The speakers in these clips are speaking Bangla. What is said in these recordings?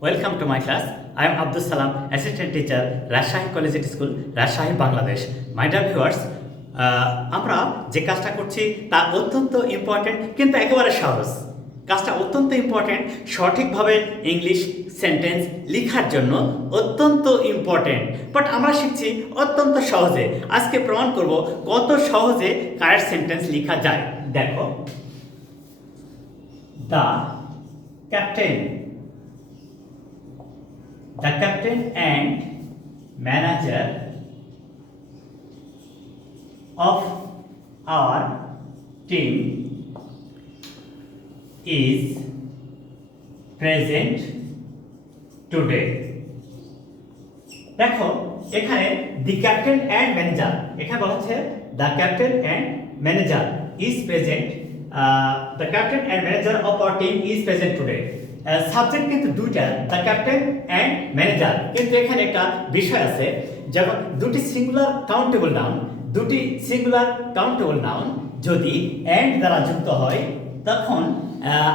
Welcome to my class. I am Abdus Salam, Assistant Teacher, Rajshahi Collegiate School, Rajshahi, Bangladesh. My dear viewers, আমরা যে কাজটা করছি তা অত্যন্ত ইম্পর্টেন্ট কিন্তু একেবারে সহজ। কাজটা অত্যন্ত ইম্পর্টেন্ট, সঠিকভাবে ইংলিশ সেন্টেন্স লেখার জন্য অত্যন্ত ইম্পর্টেন্ট। বাট আমরা শিখছি অত্যন্ত সহজে। আজকে প্রমাণ করব কত সহজে কারেক্ট সেন্টেন্স লেখা যায়। দেখো, the captain and manager of our team is present today. দেখো এখানে দি ক্যাপ্টেন অ্যান্ড ম্যানেজার, এখানে বলা হচ্ছে the captain and manager is present, the captain and manager of our team is present today. Subject কিন্তু দুইটা, দ্য ক্যাপ্টেন অ্যান্ড ম্যানেজার, কিন্তু এখানে একটা বিষয় আছে, যেমন দুটি সিঙ্গুলার কাউন্টেবল নাউন যদি অ্যান্ড দ্বারা যুক্ত হয় তখন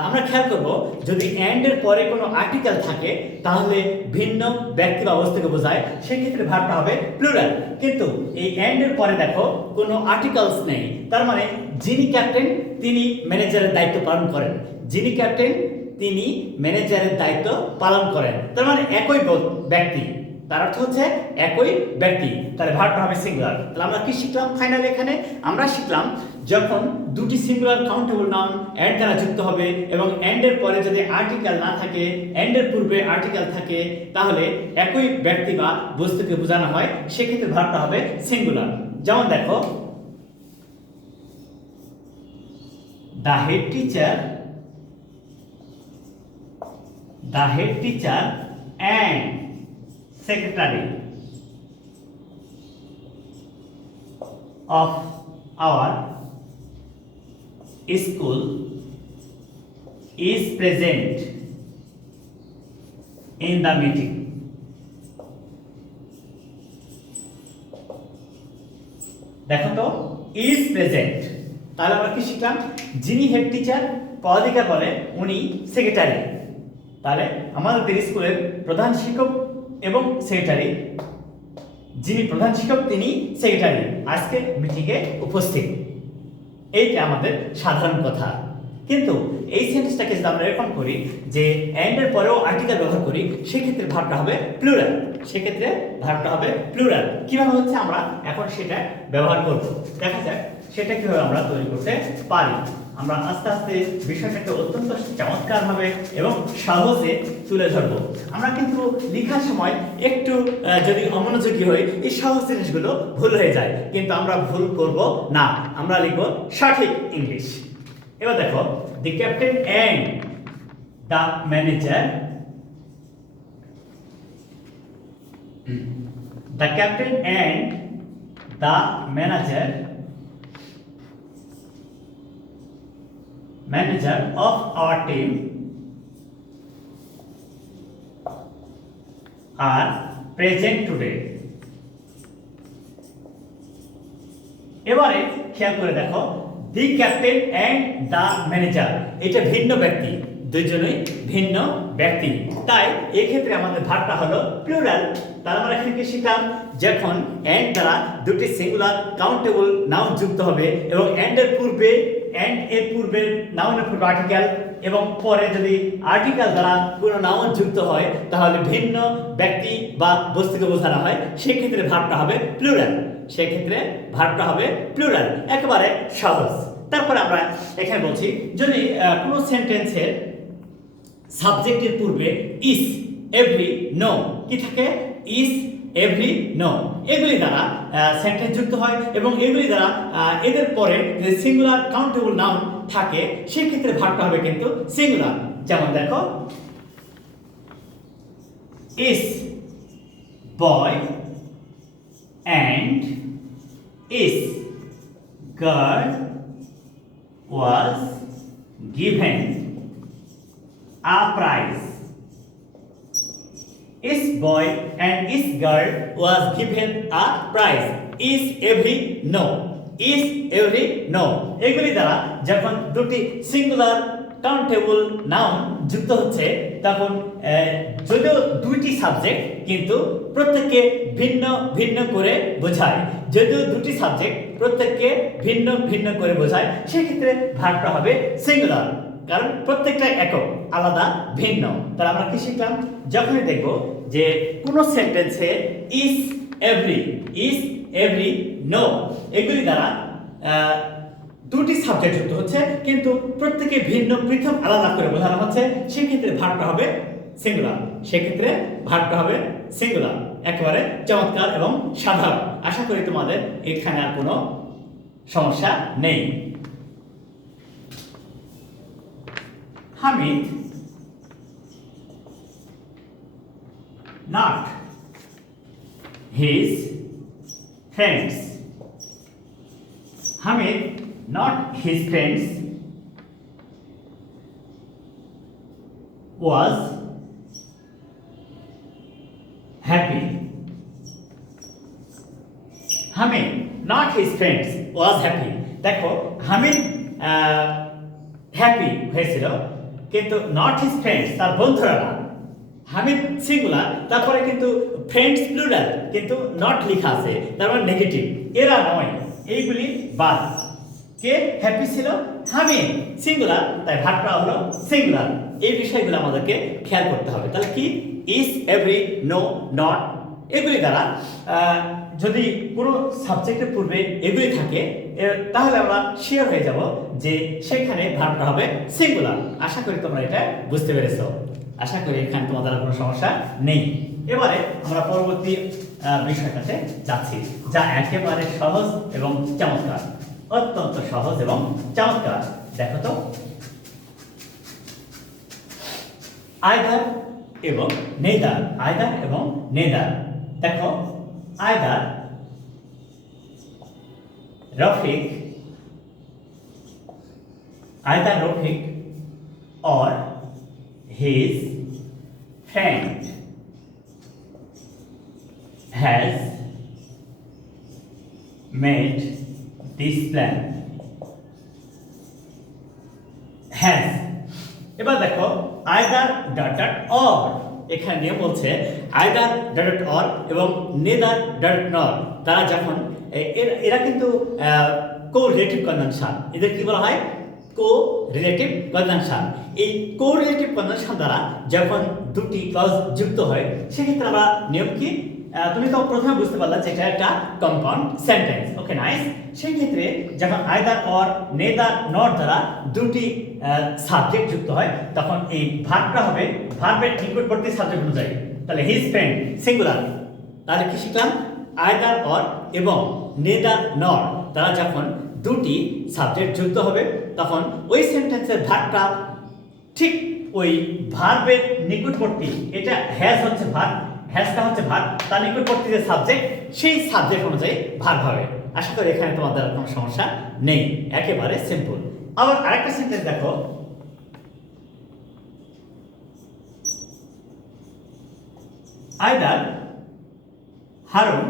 আমরা খেয়াল করব যদি অ্যান্ডের পরে কোনো আর্টিকেল থাকে তাহলে ভিন্ন ব্যক্তি বা বস্তুকে বোঝায়, সেক্ষেত্রে ভার্বটা হবে প্লুরাল। কিন্তু এই অ্যান্ডের পরে দেখো কোনো আর্টিকেলস নেই, তার মানে যিনি ক্যাপ্টেন তিনি ম্যানেজারের দায়িত্ব পালন করেন, যিনি ক্যাপ্টেন তিনি ম্যানেজারের দায়িত্ব পালন করেন, তার মানে একই ব্যক্তি, তার অর্থ হচ্ছে একই ব্যক্তি, তাহলে ভার্বটা হবে সিঙ্গুলার। তাহলে আমরা কি শিখলাম ফাইনালি? এখানে আমরা শিখলাম যখন দুটি সিঙ্গুলার কাউন্টেবল নাউন অ্যান্ড দ্বারা যুক্ত হবে এবং অ্যান্ডের পরে যদি আর্টিকেল না থাকে, অ্যান্ডের পূর্বে আর্টিকেল থাকে, তাহলে একই ব্যক্তি বা বস্তুকে বোঝানো হয়, সেক্ষেত্রে ভার্বটা হবে সিঙ্গুলার। যেমন দেখো, the head teacher and secretary of our school is present in the meeting. দেখো তো, is present, তাহলে আমরা কি শিখলাম? যিনি হেড টিচার পদাধিকার বলে উনি সেক্রেটারি, তাহলে আমাদের স্কুলের প্রধান শিক্ষক এবং সেক্রেটারি, যিনি প্রধান শিক্ষক তিনি সেক্রেটারি, আজকে মিটিংয়ে উপস্থিত। এইটা আমাদের সাধারণ কথা। কিন্তু এই সেন্টেন্সটাকে যদি আমরা এরকম করি যে অ্যান্ডের পরেও আর্টিকেল ব্যবহার করি, সেক্ষেত্রে ভার্বটা হবে প্লুরাল। কিভাবে হচ্ছে আমরা এখন সেটা ব্যবহার করব, দেখা যাক সেটা কিভাবে আমরা তৈরি করতে পারি। আমরা আস্তে আস্তে বিষয়টাকে অত্যন্ত চমৎকারভাবে এবং সহজে তুলে ধরবো। আমরা কিন্তু লেখার সময় একটু যদি অমনোযোগী হই, এই সহজ জিনিসগুলো ভুল হয়ে যায়, কিন্তু আমরা ভুল করব না, আমরা লিখব সঠিক ইংলিশ। এবার দেখো, দি captain and the manager, the captain and the manager of our team are present today. এবারে খেয়াল করে দেখো, দি ক্যাপ্টেন অ্যান্ড দ্য ম্যানেজার, এটা ভিন্ন ব্যক্তি, দুইজনই ভিন্ন ব্যক্তি, তাই এক্ষেত্রে আমাদের ভার্বটা হলো প্লুরাল। তাহলে আমরা এখানে কি শিখলাম? যখন অ্যান্ড দ্বারা দুটি সিঙ্গুলার কাউন্টেবল নাউন যুক্ত হবে এবং অ্যান্ড এর পূর্বে নাউনের পূর্বে আর্টিকেল এবং পরে যদি আর্টিকেল দ্বারা কোনো নাউন যুক্ত হয় তাহলে ভিন্ন ব্যক্তি বা বস্তুকে বোঝানো হয়, সেক্ষেত্রে ভার্বটা হবে প্লুরাল। একেবারে সহজ। তারপরে আমরা এখানে বলছি, যদি কোনো সেন্টেন্সের সাবজেক্টের পূর্বে ইস, এভরি, নো কি থাকে, ইস, এভরি, নো, এগুলি দ্বারা সেন্টেন্স যুক্ত হয় এবং এগুলি দ্বারা এদের পরে যে সিঙ্গুলার কাউন্টেবল নাউন থাকে, সেক্ষেত্রে ভার্বটা হবে কিন্তু সিঙ্গুলার। যেমন দেখো, this boy and this girl was given a prize. Is boy and is girl was given a prize. Is every, no. Is every, no. এগুলি দ্বারা যখন দুটি সিঙ্গুলার কাউন্টেবল নাউন যুক্ত হচ্ছে তখন যদিও দুইটি সাবজেক্ট কিন্তু প্রত্যেককে ভিন্ন ভিন্ন করে বোঝায়, যদিও দুটি সাবজেক্ট প্রত্যেককে ভিন্ন ভিন্ন করে বোঝায়, সেক্ষেত্রে ভার্বটা হবে সিঙ্গুলার, কারণ প্রত্যেকটা একক আলাদা ভিন্ন। তাহলে আমরা কি শিখলাম? যখনই দেখব যে কোনো সেন্টেন্সে ইজ এভরি নো এগুলি দ্বারা দুটি সাবজেক্ট যুক্ত হচ্ছে কিন্তু প্রত্যেকে ভিন্ন পৃথক আলাদা করে বোঝানো হচ্ছে, সেক্ষেত্রে ভার্বটা হবে সিঙ্গুলার। সেক্ষেত্রে ভার্বটা হবে সিঙ্গুলার। একেবারে চমৎকার এবং সাধারণ। আশা করি তোমাদের এখানে আর কোনো সমস্যা নেই। Hamid not his friends. Hamid not his friends was happy. Hamid not his friends was happy. দেখো হামিদ হ্যাপি হয়েছিল কিন্তু নট হিজ ফ্রেন্ডস তার বন্ধুরা না। হামিদ সিঙ্গুলার, তারপরে কিন্তু ফ্রেন্ডস প্লুরাল, কিন্তু নট লেখা আছে, তার মানে নেগেটিভ, এরা নয়, এইগুলি বাদ। কে হ্যাপি ছিল? হামিদ সিঙ্গুলার, তাই ভার্বটা হলো সিঙ্গুলার। এই বিষয়গুলো আমাদেরকে খেয়াল করতে হবে। তাহলে কি ইজ, এভরি, নো, নট এগুলি দ্বারা যদি কোনো সাবজেক্টের পূর্বে এগুলি থাকে তাহলে আমরা শিওর হয়ে যাব যে সেখানে ভার্বটা হবে সিঙ্গুলার। আশা করি তোমরা এটা বুঝতে পেরেছো। আশা করি এখানে তোমাদের কোনো সমস্যা নেই। এবারে আমরা পরবর্তী বিষয়টাতে যাচ্ছি, যা একেবারে সহজ এবং চমৎকার, অত্যন্ত সহজ এবং চমৎকার। দেখো তো, আইদার এবং নেদার, আইদার এবং নেদার। দেখো, either Rafiq, either Rafiq or his friend has made this plan. has, এবার দেখো আইদার ডট ডট অর, এখানে নিয়ে বলছে আইদার ডট ডট অর এবং নেদার ডট নট, তারা যখন এরা কিন্তু কো রিলেটিভ কনজাংশন, এদের কি বলা হয়? কো রিলেটিভ কনজাংশন। এই কো রিলেটিভ কনজাংশন দ্বারা যখন দুটি ক্লজ যুক্ত হয় সেক্ষেত্রে আমরা নিয়ম কি, তুমি তো প্রথমে বুঝতে পারলা যে এটা একটা কম্পাউন্ড সেন্টেন্স। ওকে, নাইস। সেই ক্ষেত্রে যখন আইদার অর নেদার নট দ্বারা দুটি সাবজেক্ট যুক্ত হয় তখন এই ভার্বটা হবে ভার্বের নিকটবর্তী সাবজেক্ট অনুযায়ী। তাহলে হিজ ফ্রেন্ড সিঙ্গুলার। তাহলে কি শিখলাম? আইদার অর এবং নেদার নট দ্বারা যখন দুটি সাবজেক্ট যুক্ত হবে তখন ওই সেন্টেন্সের ভার্বটা ঠিক ওই ভার্বের নিকটবর্তী, এটা হ্যাজ হচ্ছে ভার্ব, হ্যাজটা হচ্ছে ভার্ব, তার নিকটবর্তী যে সাবজেক্ট সেই সাবজেক্ট অনুযায়ী ভার্ব হবে। আশা করি এখানে তোমাদের কোনো সমস্যা নেই, একেবারে সিম্পল। আবার আরেকটা সেন্টেন্স দেখো, either Harun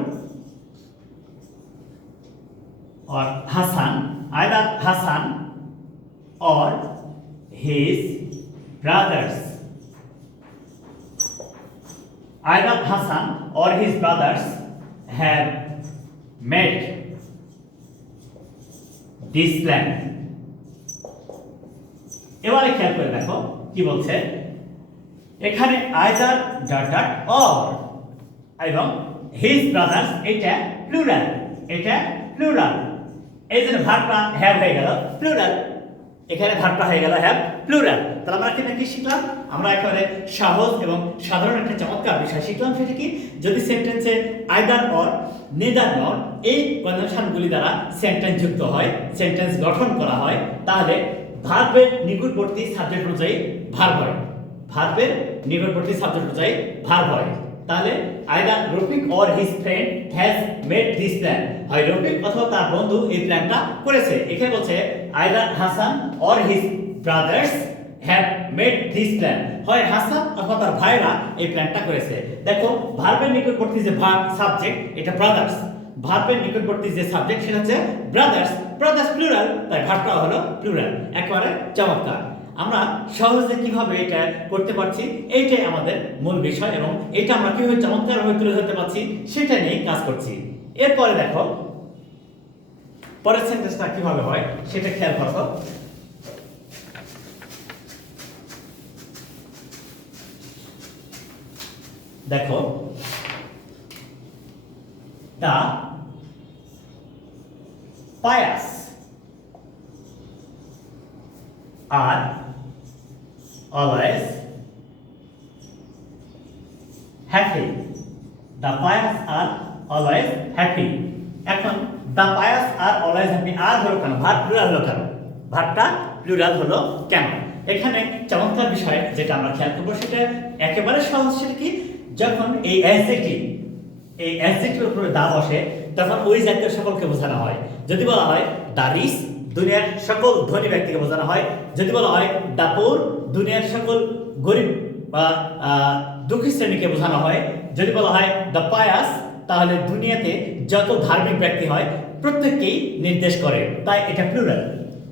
or Hassan, either Hassan or his brothers, either Hassan or his brothers have made this plan. এবারে খেয়াল করে দেখো কি বলছে, এখানে either ডট ডট or এবং his brothers এটা প্লুরাল, এটা প্লুরাল, এই জন্য ভার্বটা হ্যাভ হয়ে গেল প্লুরাল, এখানে ভার্বটা হয়ে গেল হ্যাভ প্লুরাল। তাহলে আমরা এখানে কি শিখলাম? আমরা একেবারে সহজ এবং সাধারণ একটা চমৎকার বিষয় শিখলাম। সেটা কি, যদি সেন্টেন্সে আইদার অর নেদার নট এই কনজাংশনগুলি দ্বারা সেন্টেন্স যুক্ত হয়, সেন্টেন্স গঠন করা হয়, তাহলে ভার্বের নিকটবর্তী সাবজেক্ট অনুযায়ী ভার্ব হয়, ভার্বের নিকটবর্তী সাবজেক্ট অনুযায়ী ভার্ব হয়। তাহলে either Rafiq or his friend has made this plan, হয় রফিক অথবা তার বন্ধু এই প্ল্যানটা করেছে। এখানে বলছে either Hasan or his brothers have made this plan, হয় হাসান অথবা তার ভাইরা এই প্ল্যানটা করেছে। দেখো ভার্বের নিকটবর্তী যে ভার্ব সাবজেক্ট এটা ব্রাদার্স, ভার্বের নিকটবর্তী যে সাবজেক্ট সেটা হচ্ছে ব্রাদার্স, ব্রাদার্স প্লুরাল, তাই ভার্বটা হলো প্লুরাল। একেবারে চমৎকার। আমরা সহজে কিভাবে এটা করতে পারছি এইটাই আমাদের মূল বিষয়, এবং এটা আমরা কিভাবে চমৎকারভাবে তুলে ধরতে পারছি সেটা নিয়ে কাজ করছি। এরপরে দেখো পরের সেন্টেন্সটা কিভাবে হয় সেটা খেয়াল করো। দেখো, the pious are always happy. The pious are always happy. এখন the pious are always happy আর হলো কেন, ভার্ব প্লুরাল হলো কেন, ভার্বটা প্লুরাল হলো কেন? এখানে চমৎকার বিষয় যেটা আমরা খেয়াল করবো সেটা একেবারে সহজ। সেটা কি, যখন এই অ্যাডজেক্টিভের উপরে দা বসে তখন ওই জাতীয় সকলকে বোঝানো হয়। যদি বলা হয় দ্য রিচ, দুনিয়ার সকল ধনী ব্যক্তিকে বোঝানো হয়। যদি বলা হয় দ্য পুর, দুনিয়ার সকল গরিব বা দুঃখী শ্রেণীকে বোঝানো হয়। যদি বলা হয় দ্য পায়াস, তাহলে দুনিয়াতে যত ধার্মিক ব্যক্তি হয় প্রত্যেককেই নির্দেশ করে, তাই এটা প্লুরাল।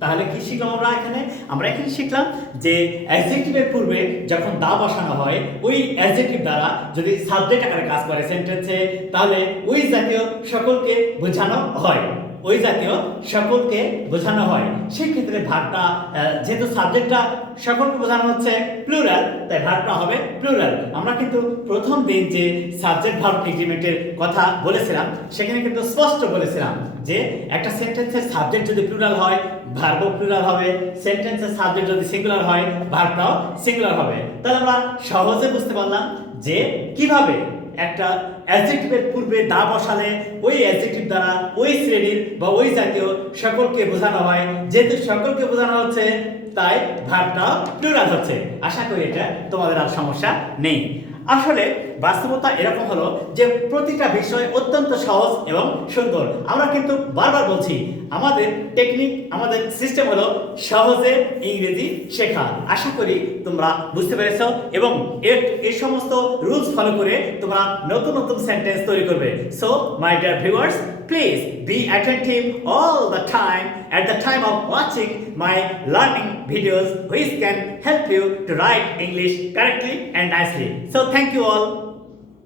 তাহলে কি শিখলাম আমরা এখানে শিখলাম যে অ্যাডজেক্টিভের পূর্বে যখন দা বসানো হয় ওই অ্যাডজেক্টিভ দ্বারা যদি সাবজেক্ট আকারে কাজ করে সেন্টেন্সে, তাহলে ওই জাতীয় সকলকে বোঝানো হয়, ওই জাতীয় সকলকে বোঝানো হয়। সেই ক্ষেত্রে ভার্বটা যেহেতু সাবজেক্টটা সকলকে বোঝানো হচ্ছে প্লুরাল, তাই ভার্বটা হবে প্লুরাল। আমরা কিন্তু প্রথম দিন যে সাবজেক্ট ভার্ব এগ্রিমেন্টের কথা বলেছিলাম সেখানে কিন্তু স্পষ্ট বলেছিলাম যে একটা সেন্টেন্সের সাবজেক্ট যদি প্লুরাল হয় ভার্বও প্লুরাল হবে, সেন্টেন্সের সাবজেক্ট যদি সিঙ্গুলার হয় ভার্বটাও সিঙ্গুলার হবে। তাহলে আমরা সহজে বুঝতে পারলাম যে কিভাবে একটা অ্যাডজেক্টিভের পূর্বে দা বসালে ওই অ্যাডজেক্টিভ দ্বারা ওই শ্রেণীর বা ওই জাতীয় সকলকে বোঝানো হয়। যেহেতু সকলকে বোঝানো হচ্ছে তাই ভার্বটাও প্লুরাল হচ্ছে। আশা করি এটা তোমাদের আর সমস্যা নেই। আসলে বাস্তবতা এরকম হলো যে প্রতিটা বিষয় অত্যন্ত সহজ এবং সুন্দর। আমরা কিন্তু বারবার বলছি আমাদের টেকনিক, আমাদের সিস্টেম হলো সহজে ইংরেজি শেখা। আশা করি তোমরা বুঝতে পেরেছো এবং এই সমস্ত রুলস ফলো করে তোমরা নতুন নতুন সেন্টেন্স তৈরি করবে। So my dear viewers, please be attentive all the time at the time of watching my learning videos which can help you to write English correctly and nicely. So thank you all.